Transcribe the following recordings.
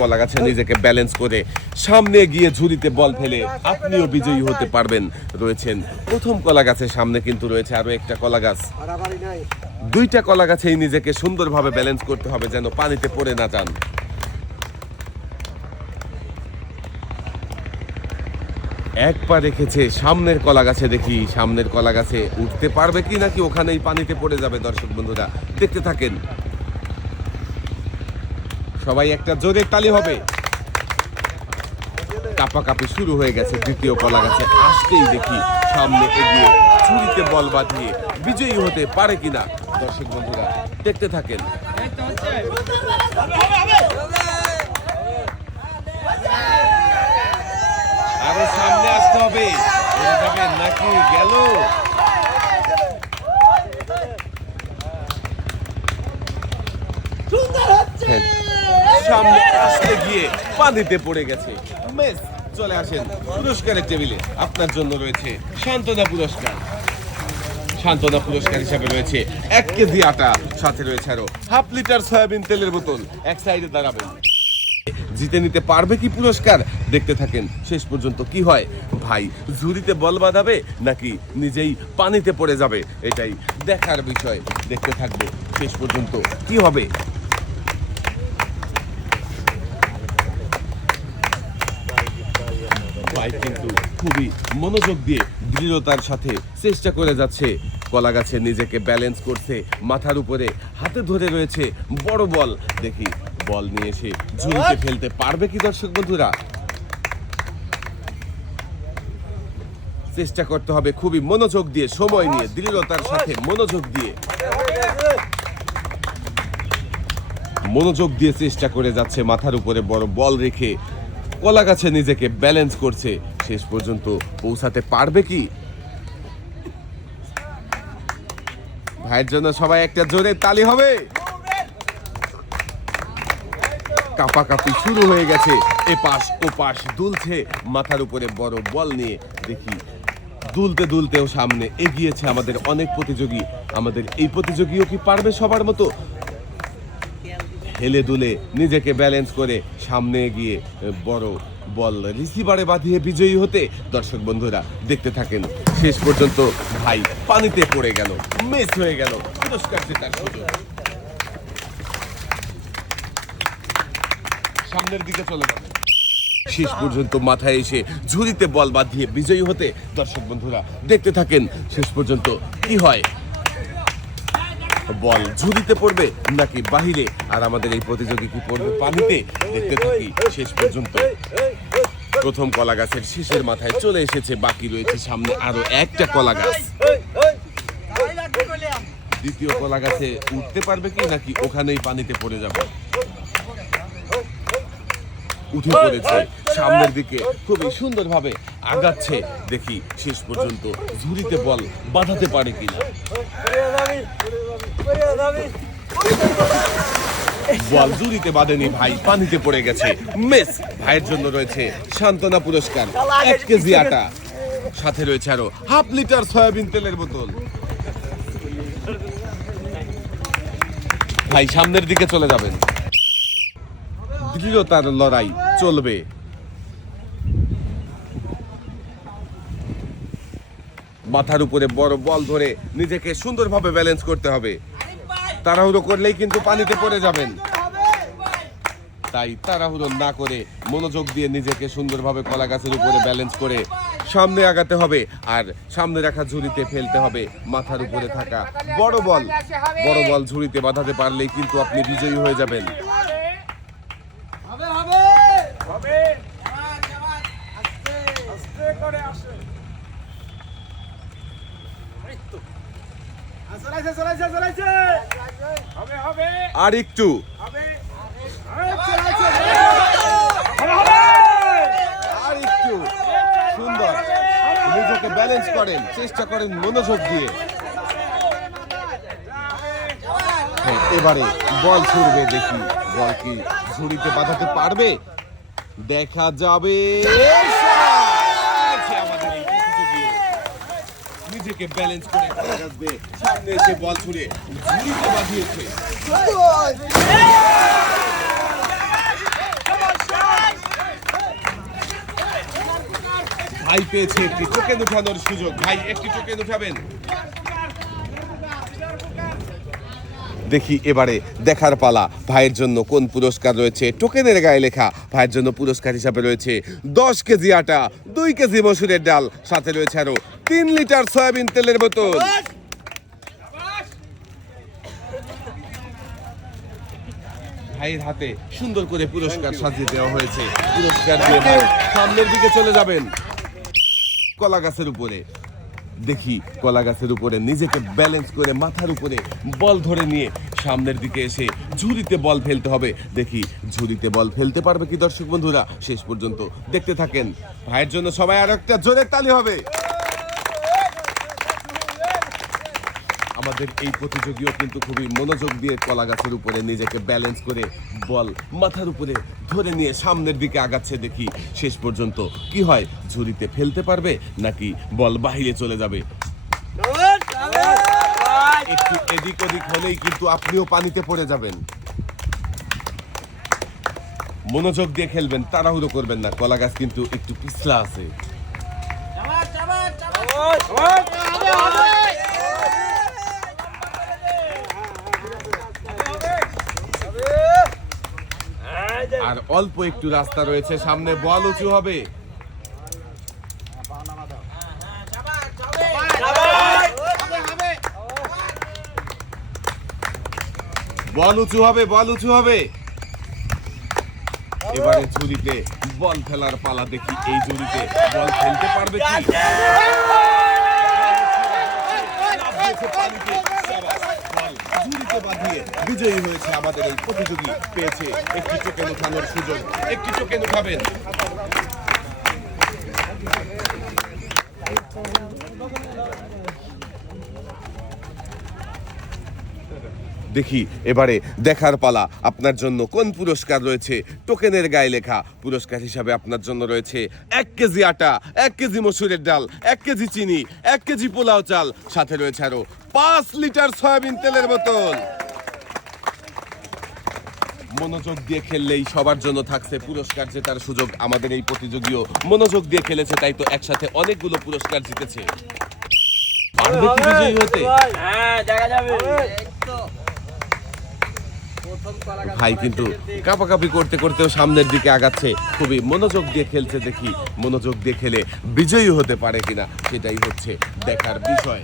কলা গাছে নিজেকে ব্যালেন্স করে সামনে গিয়ে ঝুড়িতে বল ফেলে আপনিও বিজয়ী হতে পারবেন। রয়েছেন প্রথম কলা গাছের সামনে কিন্তু রয়েছে আরও একটা কলা গাছ দুইটা কলা গাছেই নিজেকে সুন্দরভাবে ব্যালেন্স করতে হবে যেন পানিতে পড়ে না যান। এক পা রেখেছে সামনের কলা গাছে দেখি, সামনের কলা গাছে উঠতে পারবে কি নাকি ওখানেই পানিতে পড়ে যাবে দর্শক বন্ধুরা। দেখতে থাকেন। সবাই একটা জোরে তালি হবে। কাপাকাপি শুরু হয়ে গেছে, দ্বিতীয় কলা গাছে। আসতেই দেখি সামনে এগিয়ে ছুরিতে বল বাঁধিয়ে বিজয়ী হতে পারে কিনা। দর্শক বন্ধুরা, দেখতে থাকেন। আরও সামনে আসতে হবে। নাকি গেল হ্যাঁ, সামনে আসতে গিয়ে পানিতে পড়ে গেছে। মেস, চলে আসেন পুরস্কারের টেবিলে। আপনার জন্য রয়েছে সান্ত্বনা পুরস্কার। সান্ত্বনা পুরস্কার হিসাবে রয়েছে এক কেজি আটা, সাথে রয়েছে আরও হাফ লিটার সয়াবিন তেলের বোতল। এক সাইডে দাঁড়াবেন। জিতে নিতে পারবে কি পুরস্কার? দেখতে থাকেন শেষ পর্যন্ত কি হয়। ভাই, ঝুড়িতে বল বাঁধাবে নাকি নিজেই পানিতে পড়ে যাবে? এটাই দেখার বিষয়। দেখতে থাকবে শেষ পর্যন্ত কি হবে। ভাই কিন্তু খুবই মনোযোগ দিয়ে দৃঢ়তার সাথে চেষ্টা করে যাচ্ছে। কলা গাছে নিজেকে ব্যালেন্স করতে মাথার উপরে হাতে ধরে রয়েছে বড় বল। দেখি বল নিয়ে এসে ঝুড়িতে ফেলতে পারবে কি দর্শক বন্ধুরা? চেষ্টা করতে হবে খুবই মনোযোগ দিয়ে, সময় নিয়ে, দৃঢ়তার সাথে মনোযোগ দিয়ে। মনোযোগ দিয়ে চেষ্টা করে যাচ্ছে মাথার উপরে বড় বল রেখে। কলা গাছে নিজেকে ব্যালেন্স করছে। শেষ পর্যন্ত পৌঁছাতে পারবে কি? ভাইয়ের জন্য সবাই একটা জোরে তালি হবে। কাপাকাপি শুরু হয়ে গেছে। এপাশ ওপাশ দুলছে। মাথার উপরে বড় বল নিয়ে দেখি দুলতে দুলতেও সামনে এগিয়েছে আমাদের অনেক প্রতিযোগী। আমাদের এই প্রতিযোগীও কি পারবে সবার মতো? হেলে দুলে নিজেকে ব্যালেন্স করে সামনে এগিয়ে এ, বড় বল রিসিভারে বাঁধিয়ে বিজয়ী হতে দর্শক বন্ধুরা দেখতে থাকেন। শেষ পর্যন্ত ভাই পানিতে পড়ে গেল মিস হয়ে গেল পুরস্কার জেতার সুযোগ। সামনের দিকে চলে যাবে। শেষ পর্যন্ত মাথায় এসে ঝুড়িতে বল বাঁধিয়ে বিজয়ী হতে দর্শক বন্ধুরা দেখতে থাকেন। শেষ পর্যন্ত কি হয়? বল ঝুড়িতে পড়বে নাকি বাহিরে? আর আমাদের এই প্রতিযোগী কি পড়বে পানিতে? দেখতে থাকি শেষ পর্যন্ত। প্রথম কলা গাছের শেষের মাথায় চলে এসেছে, বাকি রয়েছে সামনে আরও একটা কলা গাছ দ্বিতীয় কলা গাছে উঠতে পারবে কি নাকি ওখানেই পানিতে পড়ে যাবে? উঠে পড়েছে। সামনের দিকে খুবই সুন্দরভাবে আগাচ্ছে। দেখি শেষ পর্যন্ত ঝুড়িতে বল বাঁধাতে পারে কিনা। বল জুড়িতে বাঁধেনি ভাই, পানিতে পড়ে গেছে। মেস, ভাইয়ের জন্য রয়েছে সান্ত্বনা পুরস্কার, এক কেজি আটা। সাথে রয়েছে আরও হাফ লিটার সয়াবিন তেলের বোতল। ভাই, সামনের দিকে চলে যাবেন। দৃঢ়তার লড়াই চলবে। মাথার উপরে বড় বল ধরে নিজেকে সুন্দরভাবে ব্যালেন্স করতে হবে। তাড়াহুড়ো করলেই কিন্তু পানিতে পড়ে যাবেন। তাই তাড়াহুড়ো না করে মনোযোগ দিয়ে নিজেকে সুন্দরভাবে কলা গাছের উপরে ব্যালেন্স করে সামনে আগাতে হবে আর সামনে রাখা ঝুড়িতে ফেলতে হবে মাথার উপরে থাকা বড় বল। বড় বল ঝুড়িতে বাঁধাতে পারলেই কিন্তু আপনি বিজয়ী হয়ে যাবেন হবে হবে হবে আস্তে আস্তে করে আসে চলাইছে চলাইছে চলাইছে হবে হবে আর একটু। সুন্দর। নিজেকে ব্যালেন্স করেন চেষ্টা করেন মনোযোগ দিয়ে। হ্যাঁ, এবারে বল ছুড়বে দেখি। বল কি ঝুড়িতে বাঁধাতে পারবে? দেখা যাবে। থেকে ব্যালেন্স করে সামনে এসে বল ছুড়ে ঝুড়িতে বাঁধিয়েছে। ভাই পেয়েছে একটি চোখে দুঠানোর সুযোগ। ভাই, একটি চোখে দুঠাবেন। দেখি এবারে দেখার পালা। ভাইয়ের জন্য কোন পুরস্কার রয়েছে? টোকেনের গায়ে লেখা, ভাইয়ের জন্য পুরস্কার হিসাবে রয়েছে দশ কেজি আটা, দুই কেজি মসুরের ডাল, সাথে রয়েছে আরও তিন লিটার সয়াবিন তেলের বোতল। ভাইয়ের হাতে সুন্দর করে পুরস্কার সাজিয়ে দেওয়া হয়েছে। পুরস্কার দিয়ে সামনের দিকে চলে যাবেন। কলা গাছের উপরে। দেখি কলা গাছের উপরে নিজেকে ব্যালেন্স করে মাথার উপরে বল ধরে নিয়ে সামনের দিকে এসে ঝুড়িতে বল ফেলতে হবে। দেখি ঝুড়িতে বল ফেলতে পারবে কি দর্শক বন্ধুরা? শেষ পর্যন্ত দেখতে থাকেন। ভাইয়ের জন্য সবাই আর একটা জোরে তালি হবে। আমাদের এই প্রতিযোগীও কিন্তু খুবই মনোযোগ দিয়ে কলা গাছের উপরে নিজেকে ব্যালেন্স করে বল মাথার উপরে ধরে নিয়ে সামনের দিকে আগাচ্ছে দেখি শেষ পর্যন্ত কি হয়? ঝুড়িতে ফেলতে পারবে নাকি বল বাহিরে চলে যাবে? একটু এদিক ওদিক হলেই কিন্তু আপনিও পানিতে পড়ে যাবেন। মনোযোগ দিয়ে খেলবেন, তাড়াহুড়ো করবেন না। কলা গাছ কিন্তু একটু পিছলা আছে। আর অল্প একটু রাস্তা রয়েছে, সামনে বল উঁচু হবে। বল উঁচু হবে, বল উঁচু হবে। এবারে ঝুড়িতে বল ফেলার পালা দেখি এই ঝুড়িতে বল ফেলতে পারবে কি লাফ দিয়েছে পানিতে। সাবাস, বল ঝুড়িতে বাঁধিয়ে বিজয়ী হয়েছে আমাদের এই প্রতিযোগী। পেয়েছে একটি টোকেন উঠানোর সুযোগ একটি টোকেন উঠাবেন দেখি এবারে দেখার পালা। আপনার জন্য কোন পুরস্কার রয়েছে? টোকেনের গায়ে লেখা পুরস্কার হিসাবে আপনার জন্য রয়েছে এক কেজি আটা এক কেজি মসুরের ডাল এক কেজি চিনি এক কেজি পোলাও চাল। সাথে রয়েছে আরও পাঁচ লিটার সয়াবিন তেলের বোতল। মনোযোগ দিয়ে খেললেই সবার জন্য থাকছে পুরস্কার জেতার সুযোগ। আমাদের এই প্রতিযোগীও মনোযোগ দিয়ে খেলেছে তাই তো একসাথে অনেকগুলো পুরস্কার জিতেছে। পারবে কি বিজয়ী হতে। হ্যাঁ দেখা যাবে। ভাই কিন্তু কাপাকাপি করতে করতেও সামনের দিকে আগাচ্ছে। খুবই মনোযোগ দিয়ে খেলছে দেখি, মনোযোগ দিয়ে খেলে বিজয়ী হতে পারে কিনা, সেটাই হচ্ছে দেখার বিষয়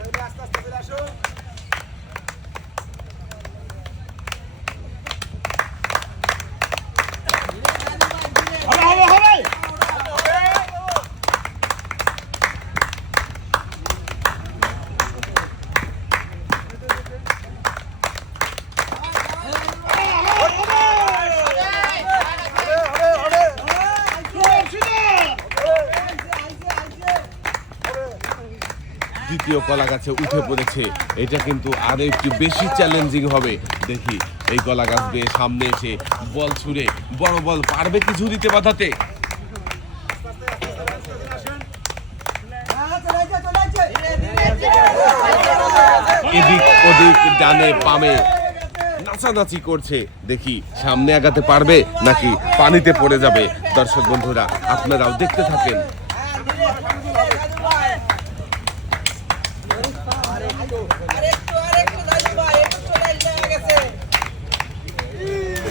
হবে হবে হবে দ্বিতীয় কলা গাছে উঠে পড়েছে। এটা কিন্তু আরও একটু বেশি চ্যালেঞ্জিং হবে। দেখি, এই কলা গাছ বেয়ে সামনে এসে বল ছুড়ে, বড় বল পারবে কি ঝুড়িতে বাঁধাতে? এদিক ওদিক ডানে বামে নাচানাচি করছে। দেখি, সামনে আগাতে পারবে নাকি পানিতে পড়ে যাবে? দর্শক বন্ধুরা, আপনারাও দেখতে থাকেন।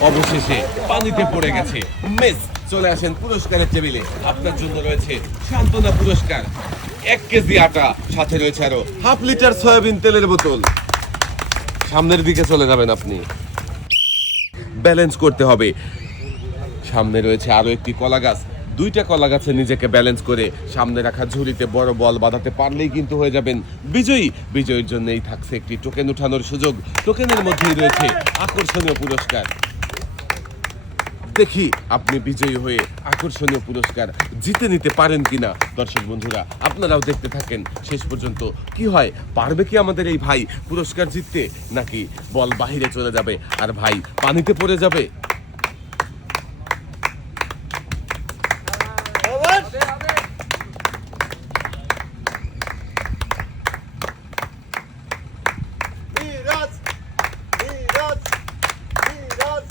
অবশেষে পানিতে পড়ে গেছে। মেস, চলে আসেন পুরস্কারের টেবিলে। আপনার জন্য রয়েছে সান্ত্বনা পুরস্কার। এক কেজি আটা, সাথে রয়েছে আরও হাফ লিটার সয়াবিন তেলের বোতল। সামনের দিকে চলে যাবেন আপনি। ব্যালেন্স করতে হবে। সামনে রয়েছে আরও একটি কলা গাছ। দুইটা কলা গাছে নিজেকে ব্যালেন্স করে সামনে রাখা ঝুড়িতে বড় বল বাঁধাতে পারলেই কিন্তু হয়ে যাবেন বিজয়ী। বিজয়ীর জন্যই থাকছে একটি টোকেন উঠানোর সুযোগ। টোকেনের মধ্যেই রয়েছে আকর্ষণীয় পুরস্কার। দেখি আপনি বিজয়ী হয়ে আকর্ষণীয় পুরস্কার জিতে নিতে পারেন কিনা। দর্শক বন্ধুরা, আপনারাও দেখতে থাকেন। শেষ পর্যন্ত কি হয়? পারবে কি আমাদের এই ভাই পুরস্কার জিততে? নাকি বল বাহিরে চলে যাবে আর ভাই পানিতে পড়ে যাবে মিরাজ মিরাজ মিরাজ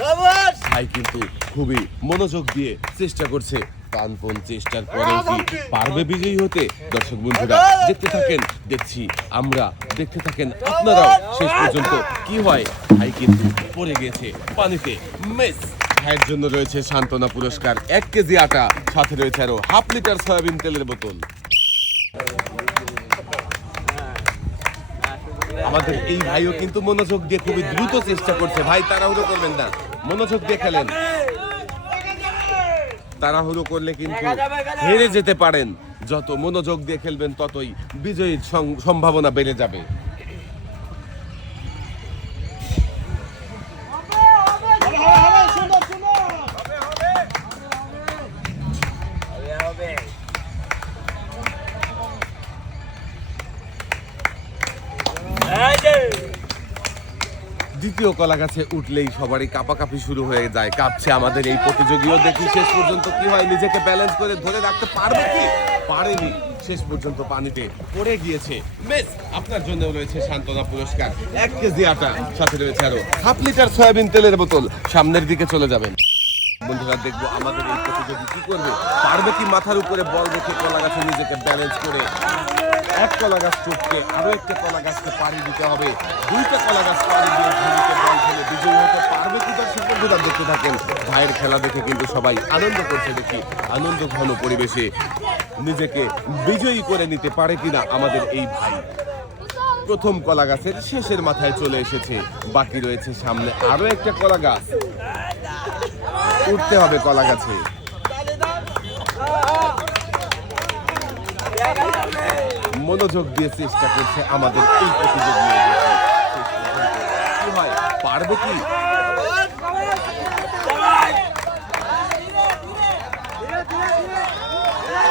বাবাস ভাই ভাই কিন্তু খুবই মনোযোগ দিয়ে চেষ্টা করছে। প্রাণপণ চেষ্টার পরেও কি পারবে বিজয়ী হতে? দর্শক বন্ধুরা, দেখতে থাকেন, দেখছি, আমরা দেখতে থাকেন আপনারাও শেষ পর্যন্ত কি হয়? ভাই কিন্তু পড়ে গেছে পানিতে। মেস। ভাইয়ের জন্য রয়েছে সান্ত্বনা পুরস্কার, এক কেজি আটা, সাথে রয়েছে আরও হাফ লিটার সয়াবিন তেলের বোতল। আমাদের এই ভাইও কিন্তু মনোযোগ দিয়ে খুবই দ্রুত চেষ্টা করছে। ভাই, তাড়াহুড়ো করবেন না। মনোযোগ দিয়ে খেলেন। তাড়াহুড়ো করলে কিন্তু হেরে যেতে পারেন। যত মনোযোগ দিয়ে খেলবেন ততই বিজয়ীর সম্ভাবনা বেড়ে যাবে। দ্বিতীয় কলা গাছে উঠলেই সবারই কাপাকাপি শুরু হয়ে যায়, কাঁপছে আমাদের এই প্রতিযোগীও। দেখি শেষ পর্যন্ত কি হয়, নিজেকে ব্যালেন্স করে ধরে রাখতে পারবে কি? পারেনি, শেষ পর্যন্ত পানিতে পড়ে গিয়েছে। বেশ, আপনার জন্য রয়েছে সান্ত্বনা পুরস্কার, এক কেজি আটা, সাথে রয়েছে আরও হাফ লিটার সয়াবিন তেলের বোতল, সামনের দিকে চলে যাবেন। বন্ধুরা, দেখব আমাদের এই প্রতিযোগী কি করবে, পারবে কি মাথার উপরে বল রেখে কলা গাছে নিজেকে ব্যালেন্স করে এক কলা গাছ টুককে আরও একটা কলা গাছকে পাড়ি দিতে হবে। দুইটা কলা গাছ পাড়ি দিয়ে বল ফেলে বিজয়ী হতে পারবে কি বন্ধুরা দেখতে থাকেন। ভাইয়ের খেলা দেখে কিন্তু সবাই আনন্দ করছে দেখি। আনন্দ ঘন পরিবেশে নিজেকে বিজয়ী করে নিতে পারে কিনা আমাদের এই ভাই। প্রথম কলা গাছের শেষের মাথায় চলে এসেছে। বাকি রয়েছে সামনে আরও একটা কলা গাছ। উঠতে হবে কলা গাছে। মনোযোগ দিয়ে চেষ্টা করছে আমাদের এই প্রতিযোগী কি হয়? পারবে কি?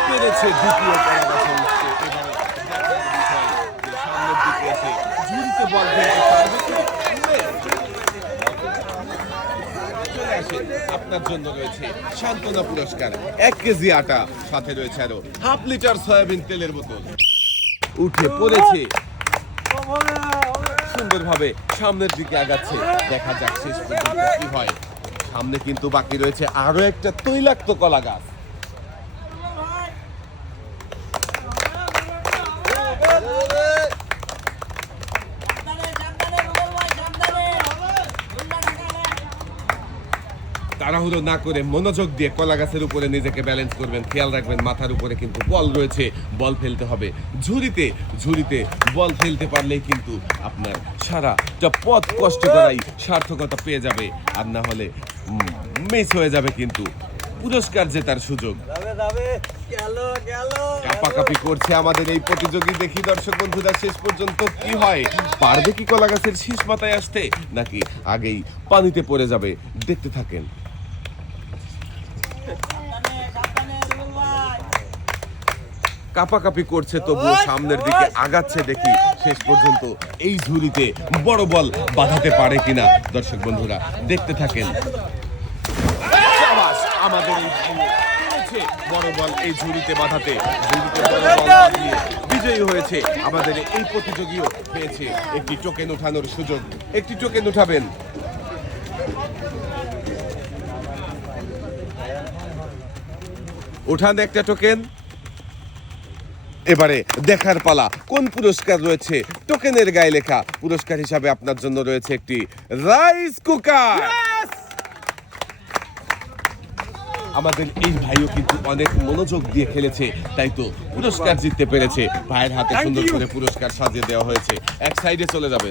পেরেছে দ্বিতীয় আপনার জন্য রয়েছে সান্ত্বনা পুরস্কার। এক কেজি আটা, সাথে রয়েছে আরও হাফ লিটার সয়াবিন তেলের বোতল। উঠে পড়েছে। সুন্দরভাবে সামনের দিকে আগাচ্ছে। দেখা যাক শেষ পর্যন্ত কি হয়। সামনে কিন্তু বাকি রয়েছে আরও একটা তৈলাক্ত কলা গাছ। তাড়াহুড়ো না করে মনোযোগ দিয়ে কলা গাছের উপরে নিজেকে ব্যালেন্স করবেন। খেয়াল রাখবেন মাথার উপরে কিন্তু বল রয়েছে বল ফেলতে হবে। ঝুড়িতে ঝুড়িতে বল ফেলতে পারলেই কিন্তু আপনার সারাটা পথ কষ্ট করাই সার্থকতা পেয়ে যাবে। আর না হলে মিস হয়ে যাবে কিন্তু। পুরস্কার জেতার সুযোগ। কাপাকাপি করছে আমাদের এই প্রতিযোগী। দেখি দর্শক বন্ধুরা শেষ পর্যন্ত কি হয়? পারবে কি কলা গাছের শীষ মাথায় আসতে নাকি আগেই পানিতে পড়ে যাবে? দেখতে থাকেন। কাপাকাপি করছে তবুও সামনের দিকে আগাচ্ছে দেখি শেষ পর্যন্ত এই ঝুড়িতে বড় বল বাঁধাতে পারে কিনা দর্শক বন্ধুরা, দেখতে থাকেন। আমাদের এই বড় বল এই ঝুড়িতে বাঁধাতে। বিজয়ী হয়েছে। আমাদের এই প্রতিযোগীও পেয়েছে একটি টোকেন ওঠানোর সুযোগ। একটি টোকেন উঠাবেন উঠান একটা টোকেন। এবারে দেখার পালা। কোন পুরস্কার রয়েছে? টোকেনের গায়ে লেখা পুরস্কার হিসাবে আপনার জন্য রয়েছে একটি রাইস কুকার। আমাদের এই ভাইও কিন্তু অনেক মনোযোগ দিয়ে খেলেছে তাই তো পুরস্কার জিততে পেরেছে। ভাইয়ের হাতে সুন্দর করে পুরস্কার সাজিয়ে দেওয়া হয়েছে। এক সাইডে চলে যাবেন।